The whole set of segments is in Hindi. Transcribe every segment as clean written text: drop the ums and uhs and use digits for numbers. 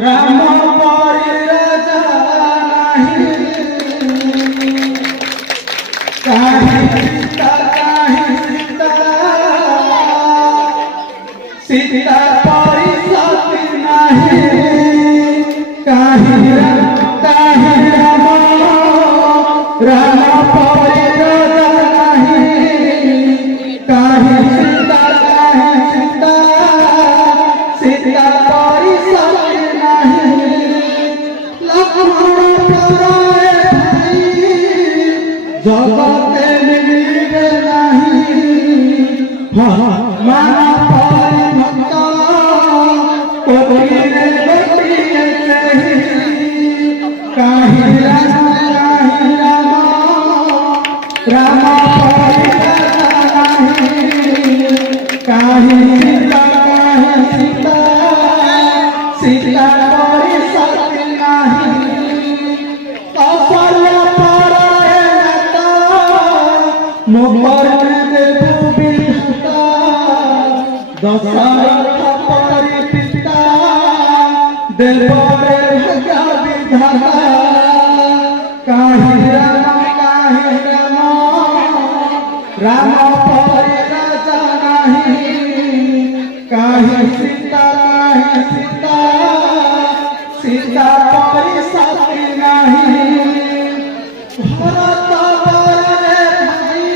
राम परि राजा नाही काहे सीता सीता परि सती नाही काहे राम राम परि राजा नाही काहे सीता सीता परि सती नाही लक्ष्मण प्यारे जगते मिले नहीं माना परि भक्त कोटिरे कोटिरे काहे राम राम परि राजा नहीं काहे सीता सीता परि सती नहीं कौशल्या पराये नेता मोहर देव विधाता दशरथ परि पिता देवरे भाग्य विधाता काहे राम राम परि राजा नहीं काहे सीता सीता परि सती नहीं भरत बरे भाई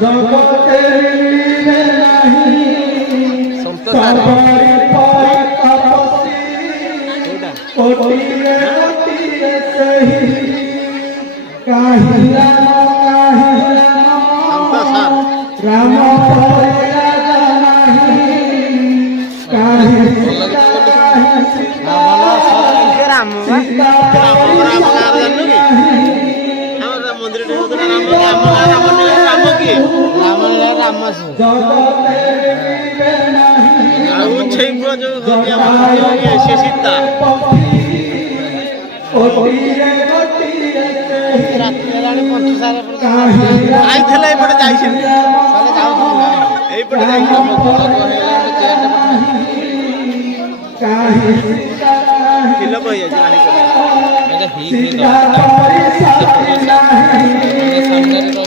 जगते मिले नहीं सबरी परि तपस्वी कोटिरे कोटिरे सही काहे राम परि राजा नहीं काहे सीता सीता